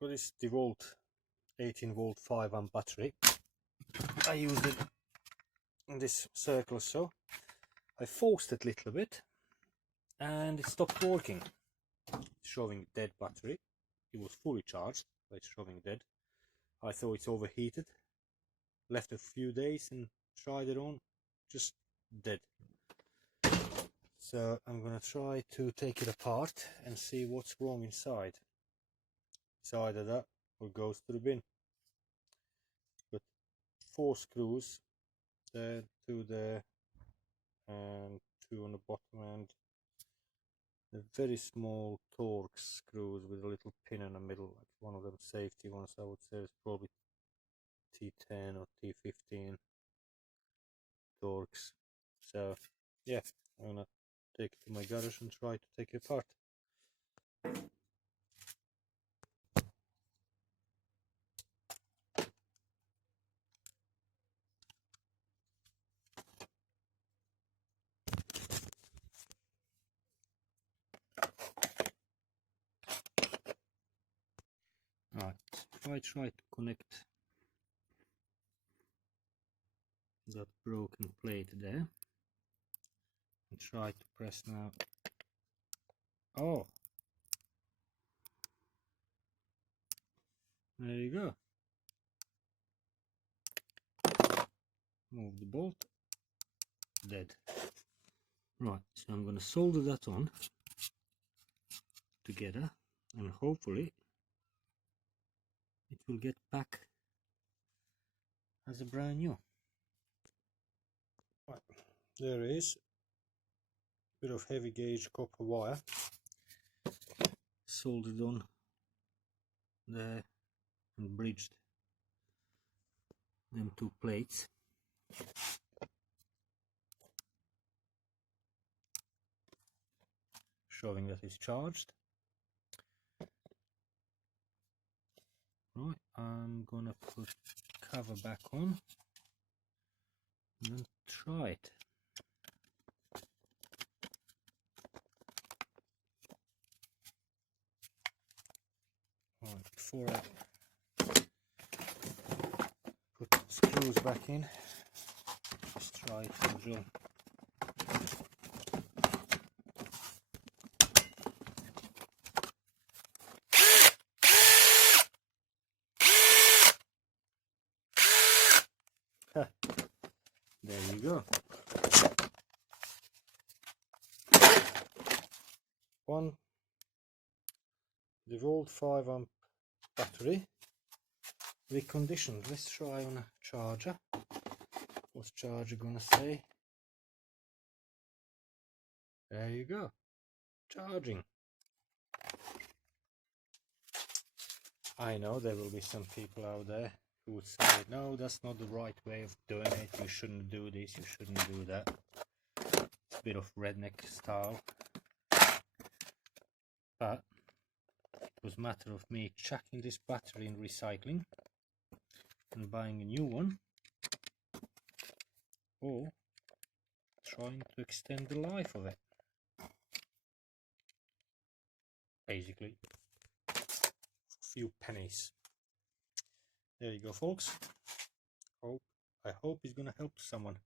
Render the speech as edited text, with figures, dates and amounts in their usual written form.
got this Dewalt 18-volt 5-amp battery. I used it in this circle or so. I forced it a little bit and it stopped working. It's showing dead battery. It was fully charged, but it's showing dead. I thought it's overheated. Left a few days and tried it on, just dead. So I'm gonna try to take it apart and see what's wrong inside. It's either that or goes to the bin. Got 4 screws there, 2 there and 2 on the bottom end. The very small Torx screws with a little pin in the middle, like one of them safety ones. I would say it's probably T10 or T15 Torx. So yeah, I'm gonna take it to my garage and try to take it apart. Right, if I try to connect that broken plate there and try to press now. Oh, there you go. Move the bolt, dead. Right, so I'm going to solder that on together and hopefully it will get back as a brand new. Right, there it is. Bit of heavy gauge copper wire soldered on there and bridged them 2 plates. Showing that it's charged. Right, I'm gonna put cover back on and try it. Right, before I put the screws back in, just try to drill. There you go. One Dewalt 5-amp battery, reconditioned. Let's try on a charger. What's charger gonna say? There you go, charging. I know there will be some people out there who would say, no, that's not the right way of doing it, you shouldn't do this, you shouldn't do that. It's a bit of redneck style. But it was a matter of me chucking this battery in recycling and buying a new one, or trying to extend the life of it. Basically, a few pennies. There you go, folks. I hope it's gonna help someone.